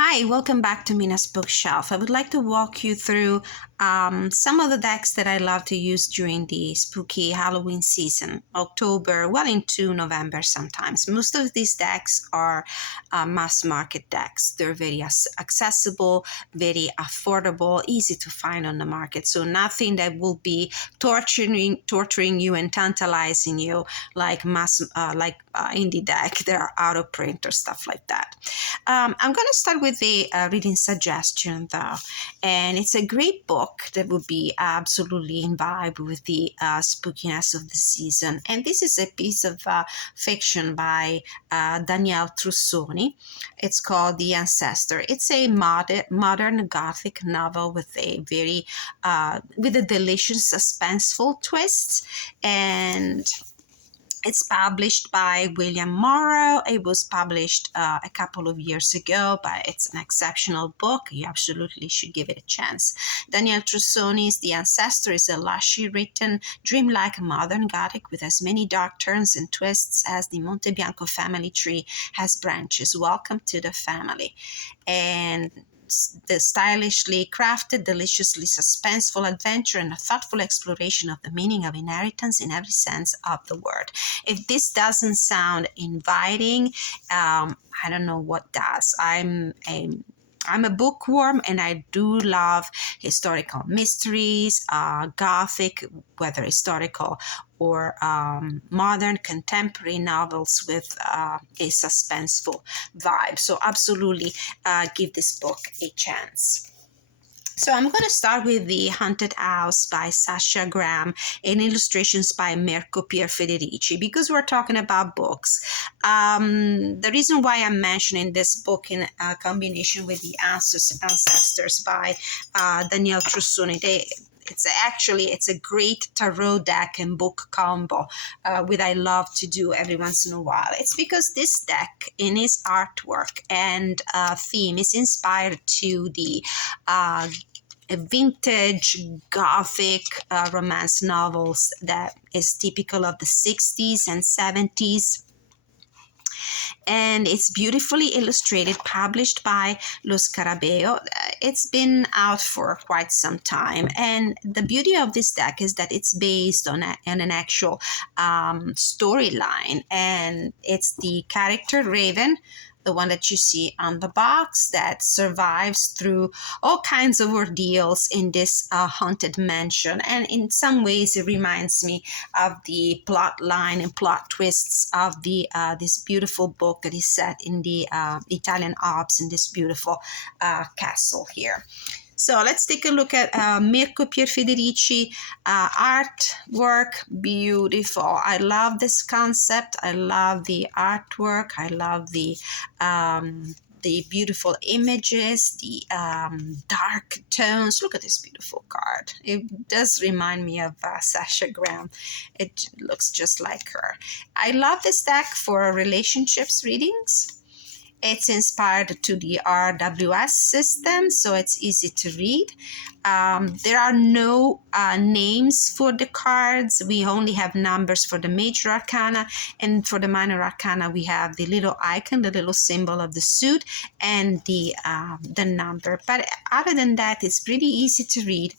Hi, welcome back to Mina's Bookshelf. I would like to walk you through some of the decks that I love to use during the spooky Halloween season, October, well into November sometimes. Most of these decks are mass market decks. They're very accessible, very affordable, easy to find on the market. So nothing that will be torturing you and tantalizing you like indie deck. They're out of print or stuff like that. I'm going to start with the reading suggestion, though, and it's a great book that would be absolutely in vibe with the spookiness of the season. And this is a piece of fiction by Danielle Trussoni. It's called The Ancestor. It's a modern gothic novel with a very with a delicious suspenseful twist, and it's published by William Morrow. It was published a couple of years ago, but it's an exceptional book. You absolutely should give it a chance. Danielle Trussoni's The Ancestor is a lushly written, dreamlike modern Gothic with as many dark turns and twists as the Monte Bianco family tree has branches. Welcome to the family. And the stylishly crafted, deliciously suspenseful adventure and a thoughtful exploration of the meaning of inheritance in every sense of the word. If this doesn't sound inviting, I don't know what does. I'm a bookworm and I do love historical mysteries, Gothic, whether historical or modern contemporary novels with a suspenseful vibe. So absolutely give this book a chance. So I'm going to start with The Haunted House by Sasha Graham and illustrations by Mirko Pierfederici because we're talking about books. The reason why I'm mentioning this book in combination with The Ancestors by Danielle Trussoni, it's a great tarot deck and book combo which I love to do every once in a while. It's because this deck in its artwork and theme is inspired to the vintage gothic romance novels that is typical of the 60s and 70s. And it's beautifully illustrated, published by Lo Scarabeo. It's been out for quite some time. And the beauty of this deck is that it's based on an actual storyline. And it's the character Raven, the one that you see on the box, that survives through all kinds of ordeals in this haunted mansion. And in some ways, it reminds me of the plot line and plot twists of the this beautiful book that is set in the Italian Alps in this beautiful castle here. So let's take a look at Mirko Pierfederici artwork. Beautiful. I love this concept. I love the artwork. I love the beautiful images, the dark tones. Look at this beautiful card. It does remind me of Sasha Graham. It looks just like her. I love this deck for relationships readings. It's inspired to the RWS system, so it's easy to read. There are no names for the cards. We only have numbers for the major arcana, and for the minor arcana, we have the little icon, the little symbol of the suit, and the number. But other than that, it's pretty easy to read.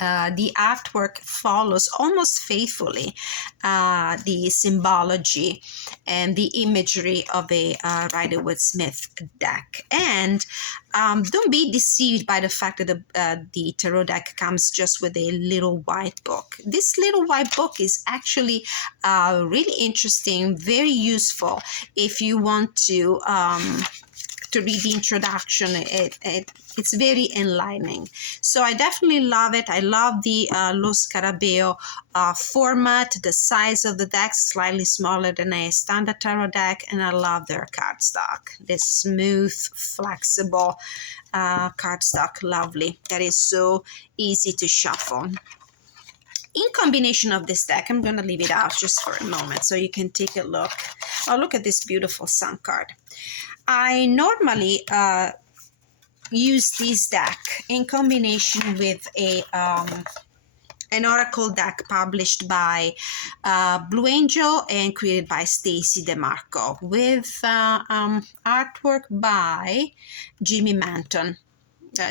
The artwork follows almost faithfully the symbology and the imagery of a Rider-Waite-Smith deck. And don't be deceived by the fact that the tarot deck comes just with a little white book. This little white book is actually really interesting, very useful if you want to read the introduction. It's very enlightening. So I definitely love it. I love the Lo Scarabeo format, the size of the deck, slightly smaller than a standard tarot deck, and I love their cardstock. This smooth, flexible cardstock, lovely. That is so easy to shuffle. In combination of this deck, I'm going to leave it out just for a moment so you can take a look. Oh, look at this beautiful sun card. I normally use this deck in combination with a an oracle deck published by Blue Angel and created by Stacy DeMarco with artwork by Jimmy Manton.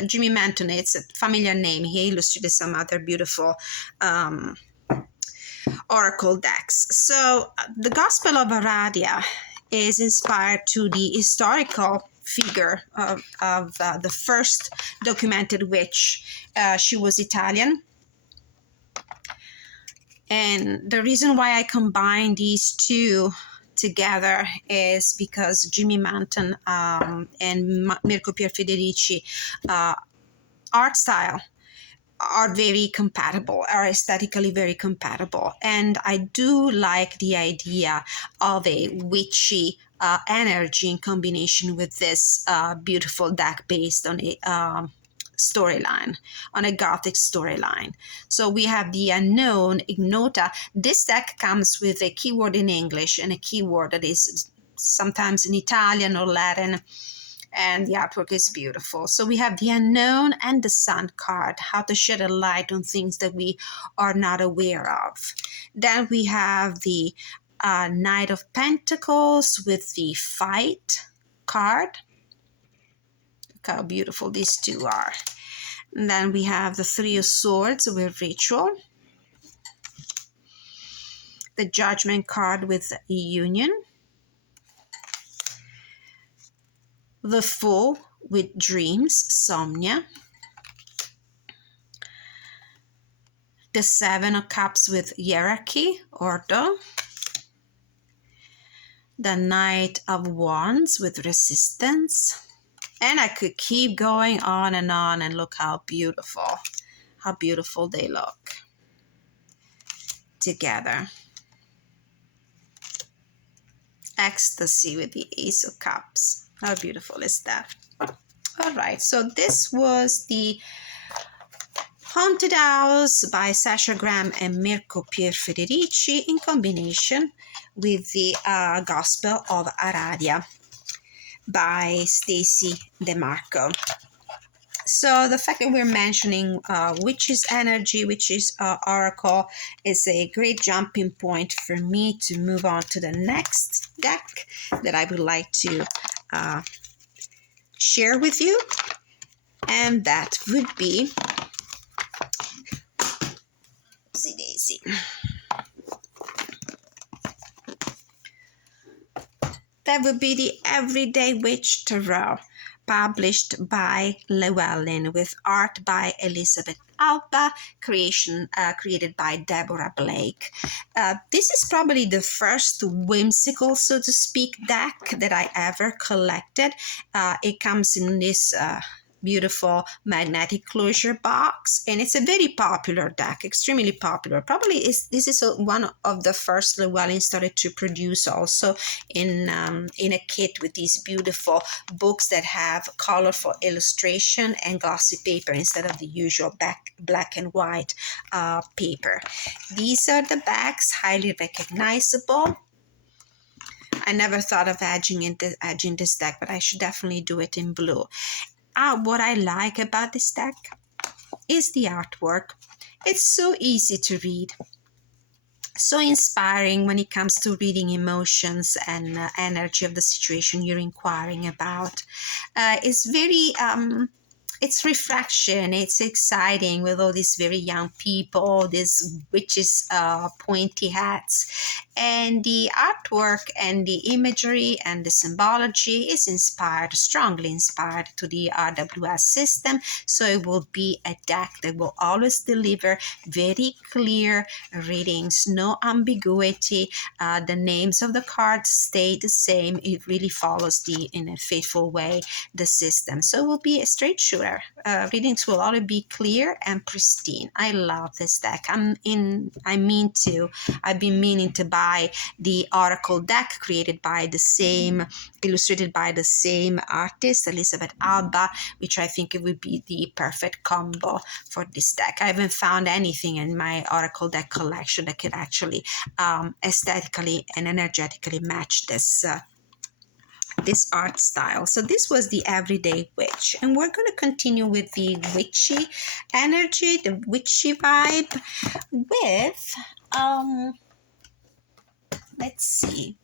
Jimmy Manton, it's a familiar name. He illustrated some other beautiful oracle decks. So the Gospel of Aradia is inspired to the historical figure of the first documented witch. She was Italian. And the reason why I combine these two together is because Jimmy Manton and Mirko Pierfederici art style are very compatible, are aesthetically very compatible. And I do like the idea of a witchy energy in combination with this beautiful deck based on a storyline, on a gothic storyline. So we have the unknown ignota. This deck comes with a keyword in English and a keyword that is sometimes in Italian or Latin, and the artwork is beautiful. So we have the unknown and the sun card, how to shed a light on things that we are not aware of. Then we have the Knight of Pentacles with the fight card. Look how beautiful these two are. And then we have the Three of Swords with ritual. The Judgment card with union. The Fool with dreams, somnia. The Seven of Cups with hierarchy, ordo. The Knight of Wands with resistance. And I could keep going on, and look how beautiful they look together. Ecstasy with the Ace of Cups. How beautiful is that? All right, so this was the Haunted House by Sasha Graham and Mirko Pierfederici in combination with the Gospel of Aradia by Stacy DeMarco. So the fact that we're mentioning witch's energy, witch's oracle, is a great jumping point for me to move on to the next deck that I would like to share with you. And that would be, oopsie daisy. That would be the Everyday Witch Tarot, published by Llewellyn with art by Elizabeth Alba, created by Deborah Blake. This is probably the first whimsical, so to speak, deck that I ever collected. It comes in this beautiful magnetic closure box, and it's a very popular deck, extremely popular. Probably this is one of the first Llewellyn started to produce also in a kit with these beautiful books that have colorful illustration and glossy paper instead of the usual black and white paper. These are the backs, highly recognizable. I never thought of edging this deck, but I should definitely do it in blue. What I like about this deck is the artwork. It's so easy to read, so inspiring when it comes to reading emotions and energy of the situation you're inquiring about. It's very it's reflection, it's exciting with all these very young people, these witches, pointy hats, and the artwork and the imagery and the symbology is strongly inspired to the RWS system. So it will be a deck that will always deliver very clear readings, no ambiguity. The names of the cards stay the same. It really follows in a faithful way the system. So it will be a straight shooter. Readings will always be clear and pristine. I love this deck. I've been meaning to buy the Oracle deck illustrated by the same artist, Elizabeth Alba, which I think it would be the perfect combo for this deck. I haven't found anything in my Oracle deck collection that could actually aesthetically and energetically match this this art style. So this was the Everyday Witch, and we're going to continue with the witchy energy, the witchy vibe with let's see,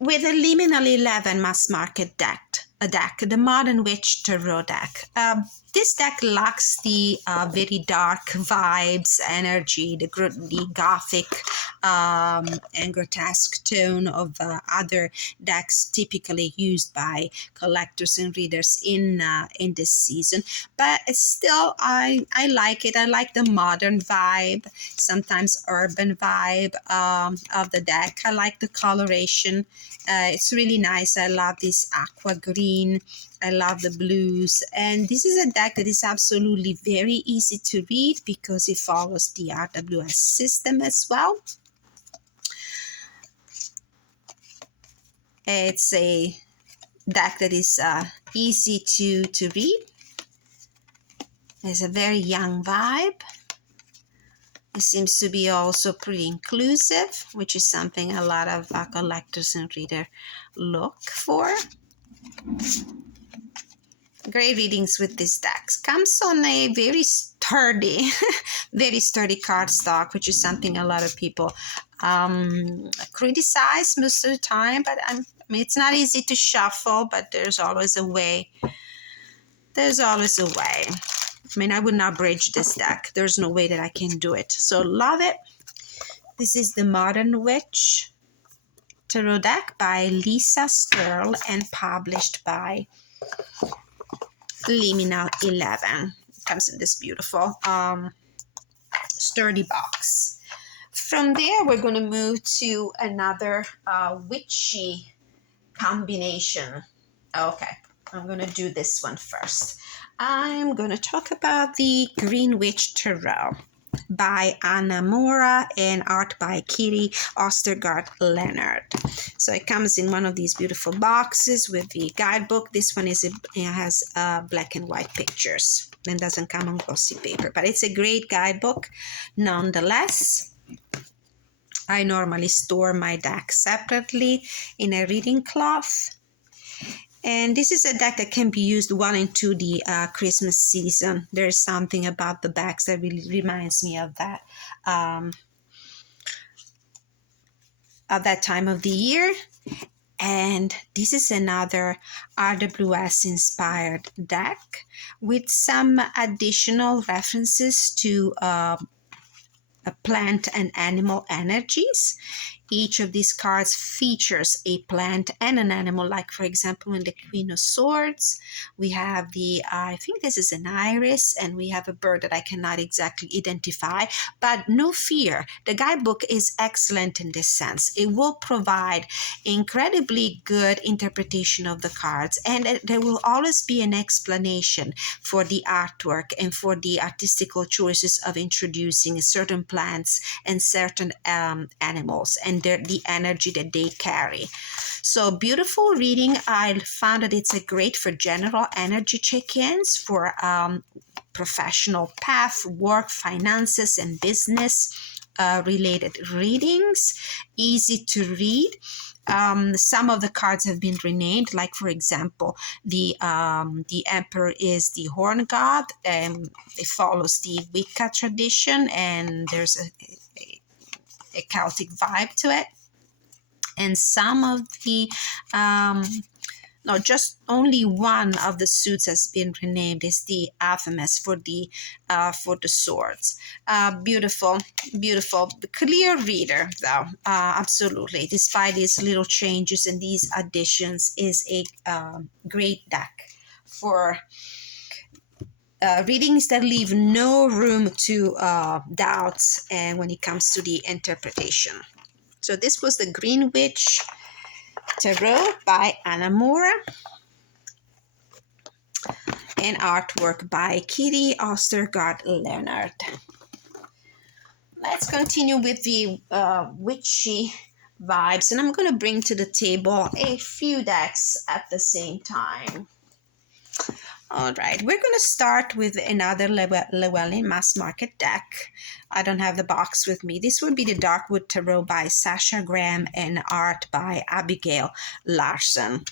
with a Liminal 11 mass market deck, the Modern Witch Tarot deck. This deck lacks the very dark vibes, energy, the gothic and grotesque tone of other decks typically used by collectors and readers in this season. But still, I like it. I like the modern vibe, sometimes urban vibe of the deck. I like the coloration. It's really nice. I love this aqua green. I love the blues. And this is a deck that is absolutely very easy to read because it follows the RWS system as well. It's a deck that is easy to read. There's a very young vibe. It seems to be also pretty inclusive, which is something a lot of collectors and readers look for. Great readings with these decks. Comes on a very sturdy, very sturdy cardstock, which is something a lot of people criticize most of the time. But I mean, it's not easy to shuffle, but there's always a way. There's always a way. I mean, I would not bridge this deck. There's no way that I can do it. So love it. This is the Modern Witch Tarot deck by Lisa Sterl and published by Liminal 11. It comes in this beautiful sturdy box. From there, we're going to move to another witchy combination. Okay, I'm going to do this one first. I'm going to talk about the Green Witch Tarot by Anna Mora and art by Kitty Ostergaard-Leonard. So it comes in one of these beautiful boxes with the guidebook. This one has black and white pictures and doesn't come on glossy paper, but it's a great guidebook nonetheless. I normally store my deck separately in a reading cloth. And this is a deck that can be used well into the Christmas season. There's something about the backs that really reminds me of that time of the year. And this is another RWS inspired deck with some additional references to plant and animal energies. Each of these cards features a plant and an animal, like for example in the Queen of Swords we have the I think this is an iris, and we have a bird that I cannot exactly identify, but no fear, the guidebook is excellent in this sense. It will provide incredibly good interpretation of the cards, and there will always be an explanation for the artwork and for the artistical choices of introducing certain plants and certain animals and the energy that they carry. So beautiful reading. I found that it's a great for general energy check-ins for professional path, work, finances, and business related readings. Easy to read. Some of the cards have been renamed, like for example, the Emperor is the Horn God. It follows the Wicca tradition, and there's a Celtic vibe to it. And some of the just only one of the suits has been renamed is the Athamas for the swords. Beautiful, clear reader though. Absolutely, despite these little changes and these additions, is a great deck for readings that leave no room to doubts, and when it comes to the interpretation. So this was the Green Witch Tarot by Anna Mora and artwork by Kitty Ostergaard-Leonard. Let's continue with the witchy vibes, and I'm going to bring to the table a few decks at the same time. All right, we're going to start with another Llewellyn mass market deck. I don't have the box with me. This would be the Darkwood Tarot by Sasha Graham and art by Abigail Larson.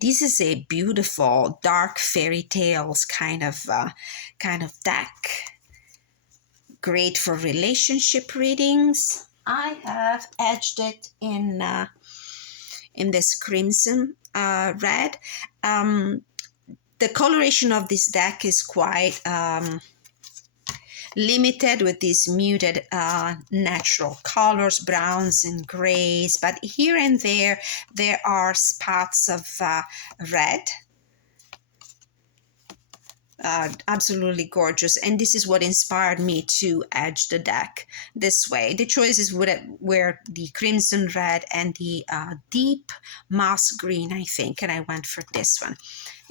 This is a beautiful dark fairy tales kind of deck. Great for relationship readings. I have edged it in this crimson red. The coloration of this deck is quite limited with these muted natural colors, browns and grays, but here and there are spots of red. Absolutely gorgeous, and this is what inspired me to edge the deck this way. The choices were the crimson red and the deep moss green, I think, and I went for this one.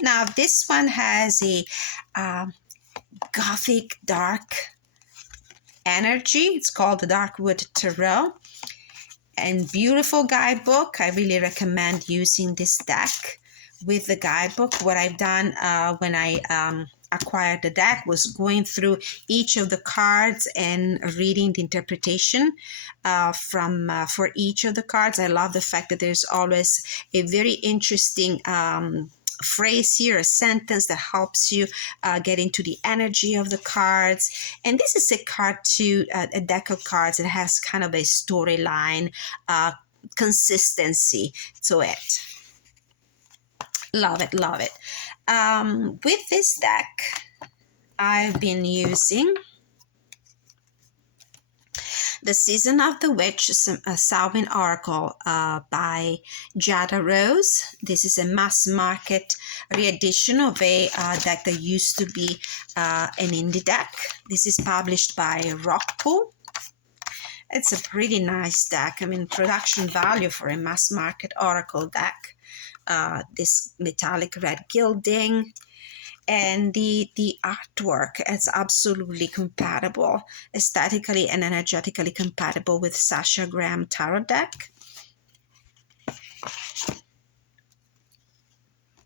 Now this one has a gothic dark energy. It's called the Darkwood Tarot, and beautiful guidebook. I really recommend using this deck with the guidebook. What I've done when I acquired the deck was going through each of the cards and reading the interpretation for each of the cards. I love the fact that there's always a very interesting phrase here, a sentence that helps you get into the energy of the cards. And this is a deck of cards that has kind of a storyline consistency to it. Love it, love it. With this deck, I've been using The Season of the Witch, Samhain Oracle by Jada Rose. This is a mass market re-edition of a deck that used to be an indie deck. This is published by Rockpool. It's a pretty nice deck. I mean, production value for a mass market Oracle deck. This metallic red gilding, and the artwork is absolutely compatible, aesthetically and energetically compatible with Sasha Graham tarot deck.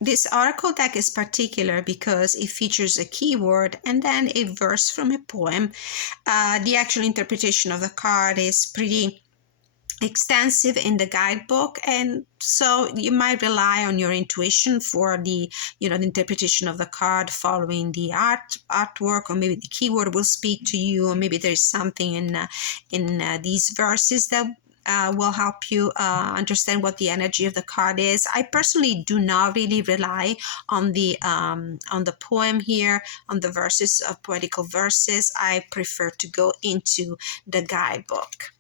This oracle deck is particular because it features a keyword and then a verse from a poem. The actual interpretation of the card is pretty extensive in the guidebook, and so you might rely on your intuition for the the interpretation of the card, following the artwork, or maybe the keyword will speak to you, or maybe there's something in these verses that will help you understand what the energy of the card is. I personally do not really rely on the poem here, on the verses of poetical verses. I prefer to go into the guidebook.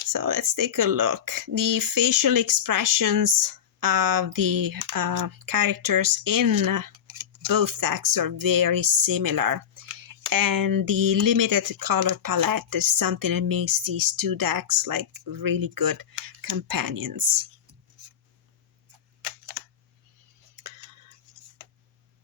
So let's take a look. The facial expressions of the characters in both decks are very similar. And the limited color palette is something that makes these two decks like really good companions.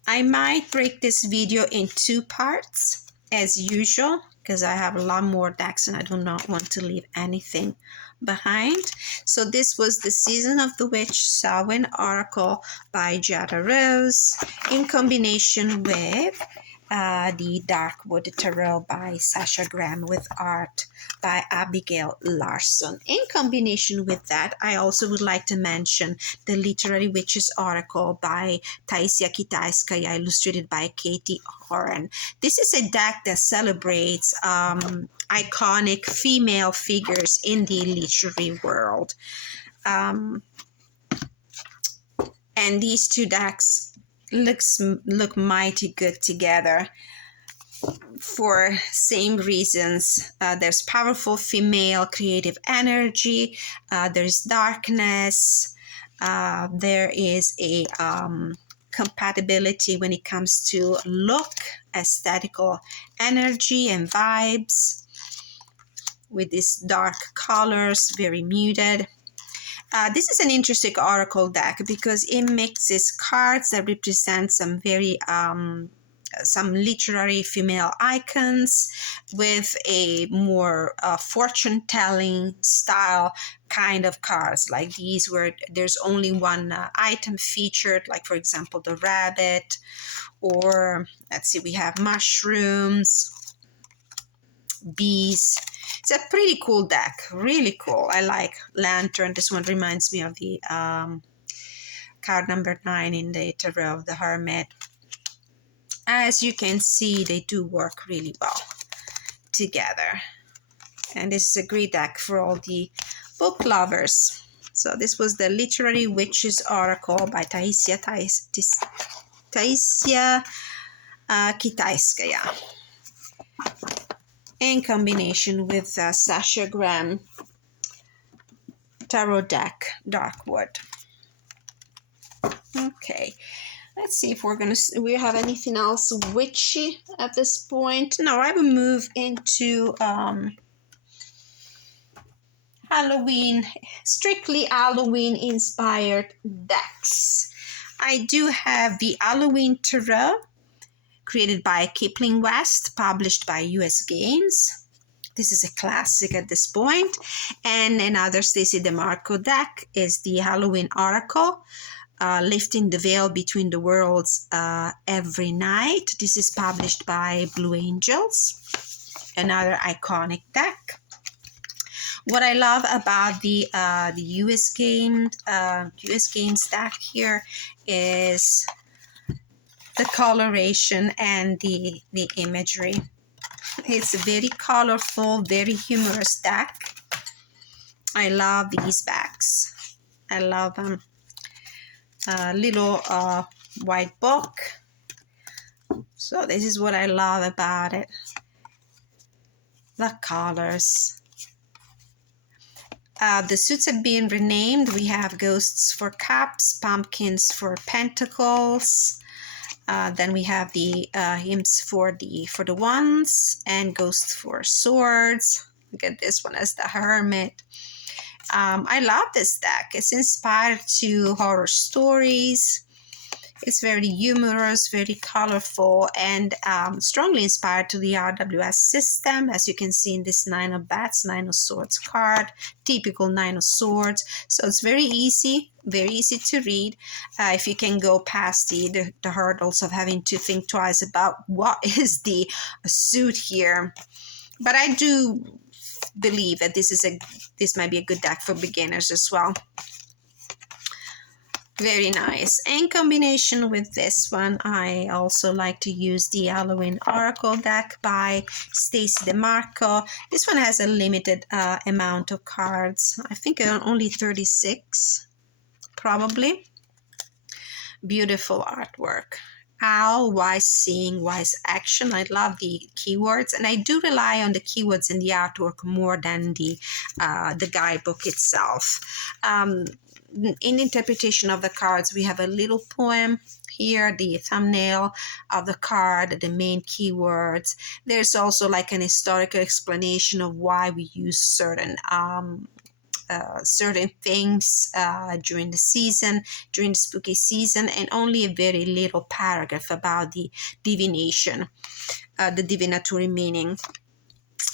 I might break this video in two parts as usual, because I have a lot more decks and I do not want to leave anything behind. So this was The Season of the Witch, Samhain Oracle by Jada Rose, in combination with the Darkwood Tarot by Sasha Graham with art by Abigail Larson. In combination with that, I also would like to mention the Literary Witches Oracle by Taisia Kitaiskaya, illustrated by Katie Horan. This is a deck that celebrates iconic female figures in the literary world. And these two decks look mighty good together for same reasons. There's powerful female creative energy, there's darkness, there is a compatibility when it comes to look, aesthetical energy and vibes with these dark colors, very muted. This is an interesting oracle deck because it mixes cards that represent some very some literary female icons with a more fortune-telling style kind of cards like these, where there's only one item featured, like for example the rabbit, or let's see, we have mushrooms, bees. It's a pretty cool deck, really cool. I like lantern. This one reminds me of the card number 9 in the Tarot of the Hermit. As you can see, they do work really well together, and this is a great deck for all the book lovers. So this was the Literary Witches Oracle by Taisia Kitaiskaya, in combination with Sasha Graham Tarot deck, Darkwood. Okay, let's see if we have anything else witchy at this point. No, I will move into Halloween, strictly Halloween inspired decks. I do have the Halloween Tarot, created by Kipling West, published by US Games. This is a classic at this point. And another Stacey DeMarco deck is the Halloween Oracle, Lifting the Veil Between the Worlds Every Night. This is published by Blue Angels, another iconic deck. What I love about the US Games deck here is the coloration and the imagery. It's a very colorful, very humorous deck. I love these backs. I love them. Little white book. So this is what I love about it. The colors. The suits have been renamed. We have Ghosts for Cups, Pumpkins for Pentacles. Then we have the Imps for the Wands, and Ghosts for Swords. Look at this one as the Hermit. I love this deck. It's inspired to horror stories. It's very humorous, very colorful, and strongly inspired to the RWS system, as you can see in this 9 of Bats, 9 of Swords card, typical 9 of Swords. So it's very easy to read. If you can go past the hurdles of having to think twice about what is the suit here. But I do believe that this might be a good deck for beginners as well. Very nice. In combination with this one, I also like to use the Halloween Oracle deck by Stacey DeMarco. This one has a limited amount of cards. I think only 36, probably. Beautiful artwork. Owl, wise seeing, wise action. I love the keywords, and I do rely on the keywords in the artwork more than the guidebook itself. In interpretation of the cards, we have a little poem here, the thumbnail of the card, the main keywords. There's also like an historical explanation of why we use certain things during the season, during the spooky season, and only a very little paragraph about the divination, the divinatory meaning.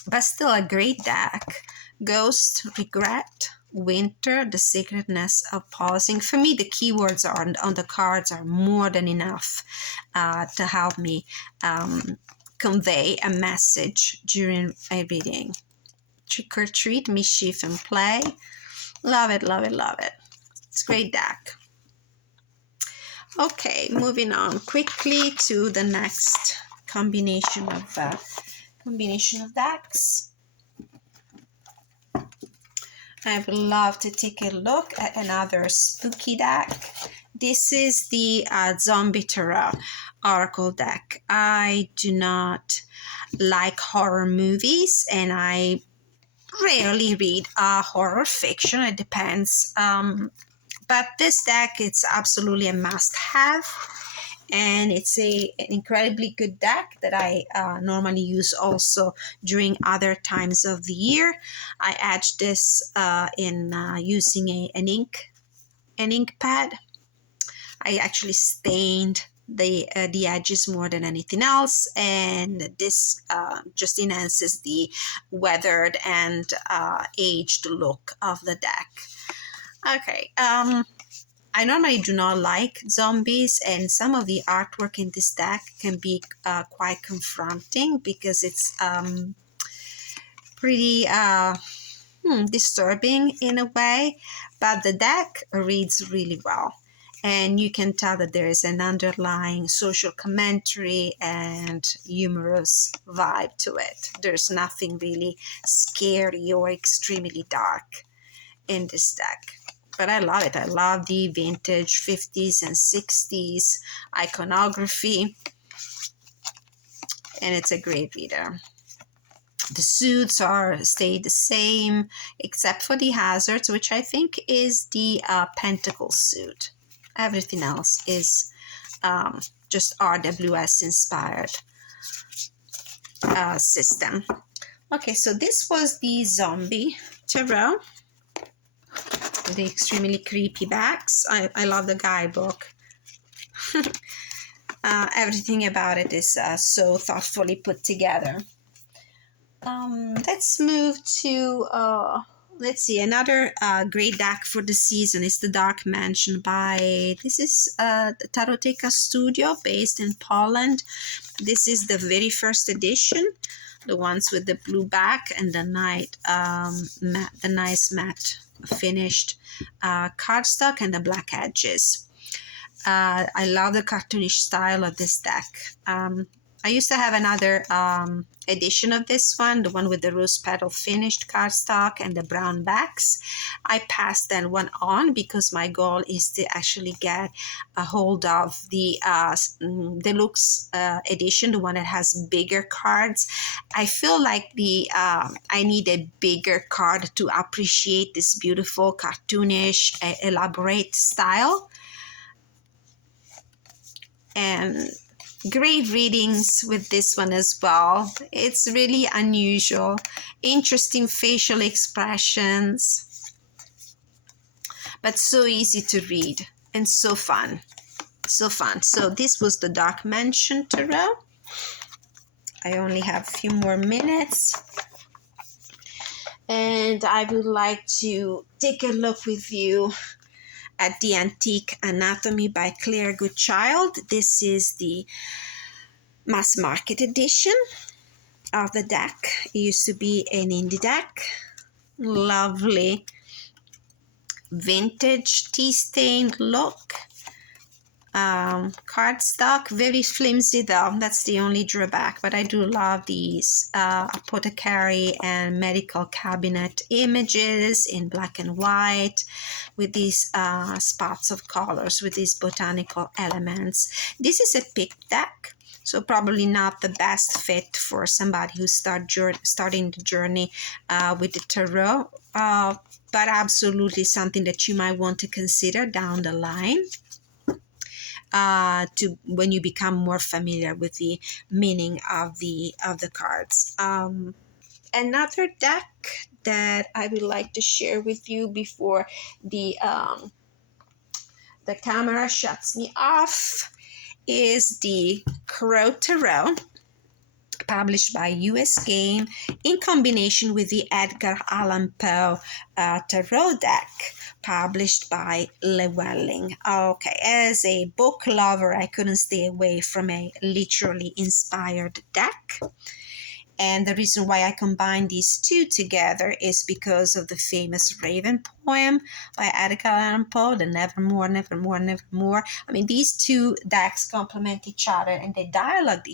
But still a great deck. Ghost, regret, winter, the sacredness of pausing. For me, the keywords on the cards are more than enough to help me convey a message during a reading. Trick or treat, mischief and play. Love it, love it, love it. It's a great deck. Okay, moving on quickly to the next combination of decks. I would love to take a look at another spooky deck. This is the Zombie Tarot Oracle deck. I do not like horror movies, and I rarely read horror fiction. It depends. But this deck, it's absolutely a must-have. And it's an incredibly good deck that I normally use also during other times of the year. I etched this in using an ink pad. I actually stained the edges more than anything else, and this just enhances the weathered and aged look of the deck. Okay, I normally do not like zombies, and some of the artwork in this deck can be quite confronting because it's pretty disturbing in a way, but the deck reads really well. And you can tell that there is an underlying social commentary and humorous vibe to it. There's nothing really scary or extremely dark in this deck. But I love it. I love the vintage 50s and 60s iconography. And it's a great reader. The suits stayed the same, except for the hazards, which I think is the pentacle suit. Everything else is just RWS inspired system. Okay, so this was the zombie tarot. The extremely creepy backs. I love the guidebook. Everything about it is so thoughtfully put together. Let's move to let's see, another great deck for the season is the Dark Mansion by, this is the Taroteka Studio based in Poland. This is the very first edition, the ones with the blue back and the nice matte finished cardstock and the black edges. I love the cartoonish style of this deck. I used to have another edition of this one, the one with the rose petal finished cardstock and the brown backs. I passed that one on because my goal is to actually get a hold of the deluxe edition, the one that has bigger cards. I feel like I need a bigger card to appreciate this beautiful, cartoonish, elaborate style. And great readings with this one as well. It's really unusual, interesting facial expressions, but so easy to read and so fun. So fun. So this was the Dark Mansion Tarot. I only have a few more minutes. And I would like to take a look with you at the Antique Anatomy by Claire Goodchild. This is the mass market edition of the deck. It used to be an indie deck. Lovely vintage tea-stained look. Cardstock, very flimsy though, that's the only drawback, but I do love these apothecary and medical cabinet images in black and white with these spots of colors, with these botanical elements. This is a pick deck, so probably not the best fit for somebody who's starting the journey with the tarot, but absolutely something that you might want to consider down the line. To when you become more familiar with the meaning of the cards. Another deck that I would like to share with you before the camera shuts me off is the Crow Tarot, published by US Game in combination with the Edgar Allan Poe Tarot deck, published by Llewellyn. Okay, as a book lover, I couldn't stay away from a literally inspired deck. And the reason why I combined these two together is because of the famous Raven poem by Edgar Allan Poe, the Nevermore, Nevermore, Nevermore. I mean, these two decks complement each other and they dialogue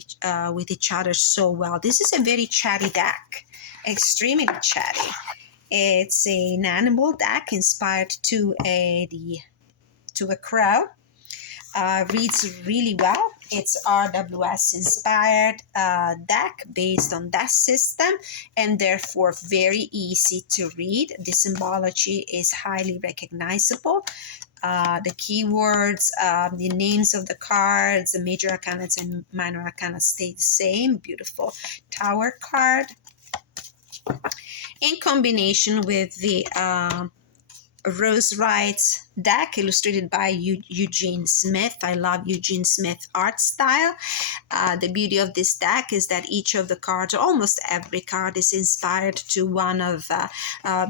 with each other so well. This is a very chatty deck, extremely chatty. It's an animal deck inspired to a crow. Reads really well. It's RWS inspired deck based on that system and therefore very easy to read. The symbology is highly recognizable. The keywords, the names of the cards, the major arcana and minor arcana stay the same. Beautiful Tower card. In combination with the Rose Wright's deck, illustrated by Eugene Smith. I love Eugene Smith art style. The beauty of this deck is that each of the cards, or almost every card, is inspired to one of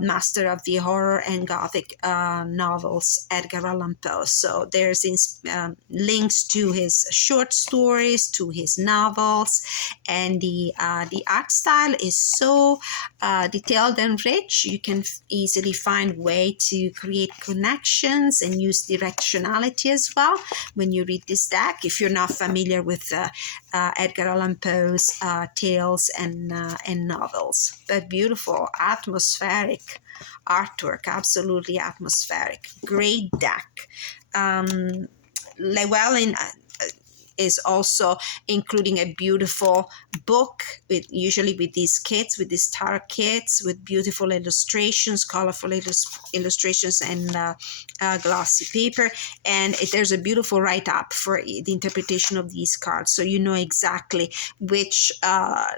master of the horror and gothic novels, Edgar Allan Poe. So there's links to his short stories, to his novels, and the art style is so detailed and rich. You can easily find way to create connections and use directionality as well when you read this deck. If you're not familiar with Edgar Allan Poe's tales and novels, but beautiful atmospheric artwork, absolutely atmospheric. Great deck. Llewellyn is also including a beautiful book with usually with these kits, with these tarot kits, with beautiful illustrations, colorful illustrations, and glossy paper. And there's a beautiful write-up for the interpretation of these cards, so you know exactly which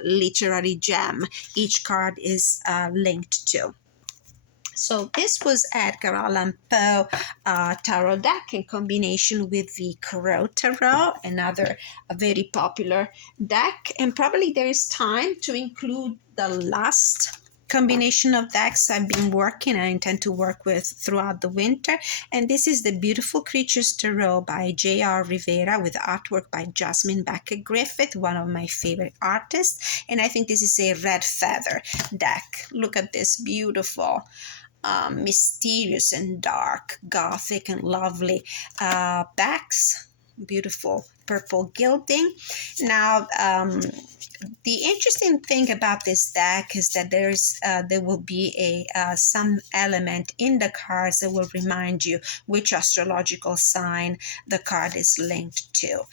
literary gem each card is linked to. So this was Edgar Allan Poe tarot deck in combination with the Crow Tarot, another very popular deck. And probably there is time to include the last combination of decks I've been working, I intend to work with throughout the winter. And this is the Beautiful Creatures Tarot by J.R. Rivera with artwork by Jasmine Beckett Griffith, one of my favorite artists. And I think this is a red feather deck. Look at this beautiful mysterious and dark, gothic and lovely backs, beautiful purple gilding. Now, the interesting thing about this deck is that there will be some element in the cards that will remind you which astrological sign the card is linked to.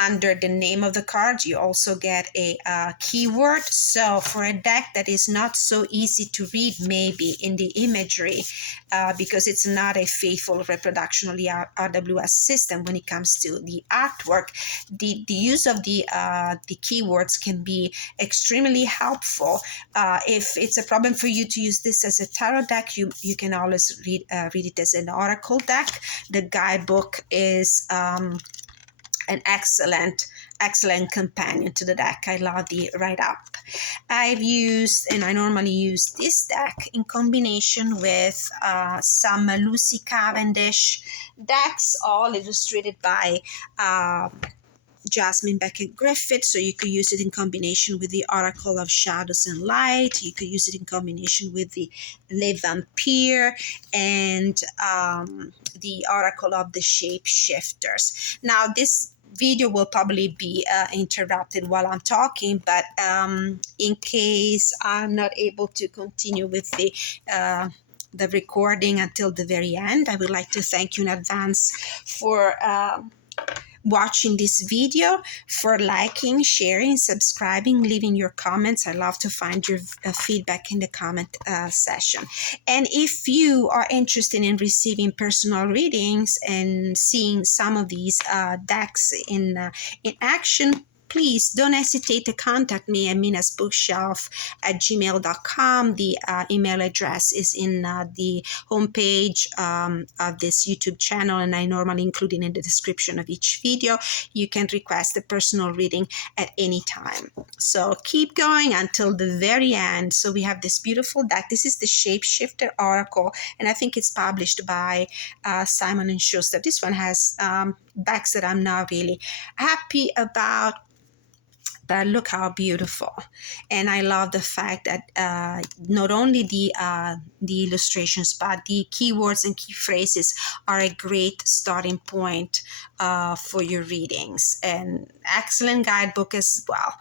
Under the name of the cards, you also get a keyword. So for a deck that is not so easy to read, maybe in the imagery, because it's not a faithful reproduction of the RWS system when it comes to the artwork, the use of the keywords can be extremely helpful. If it's a problem for you to use this as a tarot deck, you can always read it as an oracle deck. The guidebook is an excellent companion to the deck. I love the write-up. I've used, and I normally use this deck in combination with some Lucy Cavendish decks, all illustrated by Jasmine Beckett Griffith. So you could use it in combination with the Oracle of Shadows and Light. You could use it in combination with the Le Vampire and the Oracle of the Shapeshifters. Now, this video will probably be interrupted while I'm talking, but in case I'm not able to continue with the recording until the very end, I would like to thank you in advance for watching this video, for liking, sharing, subscribing, leaving your comments. I love to find your feedback in the comment section. And if you are interested in receiving personal readings and seeing some of these decks in action, please don't hesitate to contact me at minasbookshelf@gmail.com. The email address is in the homepage of this YouTube channel, and I normally include it in the description of each video. You can request a personal reading at any time. So keep going until the very end. So we have this beautiful deck. This is the Shapeshifter Oracle, and I think it's published by Simon & Schuster. This one has decks that I'm not really happy about, but look how beautiful. And I love the fact that not only the illustrations, but the keywords and key phrases are a great starting point for your readings. And excellent guidebook as well.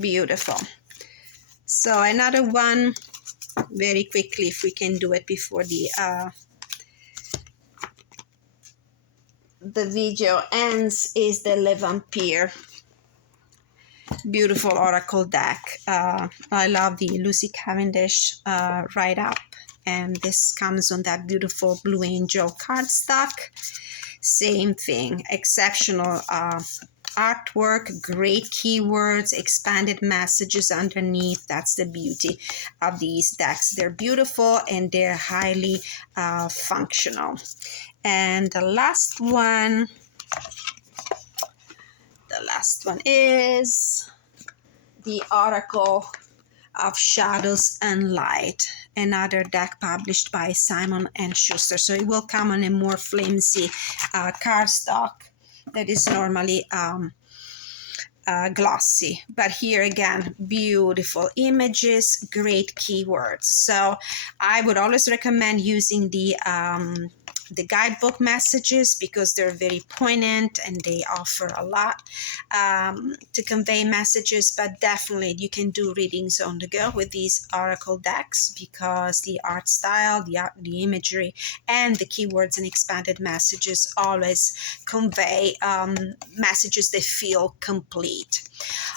Beautiful. So another one, very quickly, if we can do it before the video ends, is the Le Vampire. Beautiful oracle deck. I love the Lucy Cavendish write-up, and this comes on that beautiful Blue Angel cardstock. Same thing, exceptional artwork, great keywords, expanded messages underneath. That's the beauty of these decks. They're beautiful and they're highly functional. And the last one is the Oracle of Shadows and Light, another deck published by Simon and Schuster. So it will come on a more flimsy cardstock that is normally glossy, but here again, beautiful images, great keywords. So I would always recommend using the guidebook messages because they're very poignant and they offer a lot to convey messages. But definitely you can do readings on the go with these oracle decks because the art style, the imagery, and the keywords and expanded messages always convey messages that feel complete.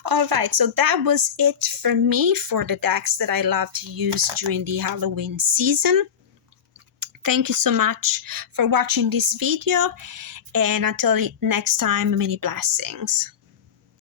All right, so that was it for me for the decks that I love to use during the Halloween season. Thank you so much for watching this video, and until next time, many blessings.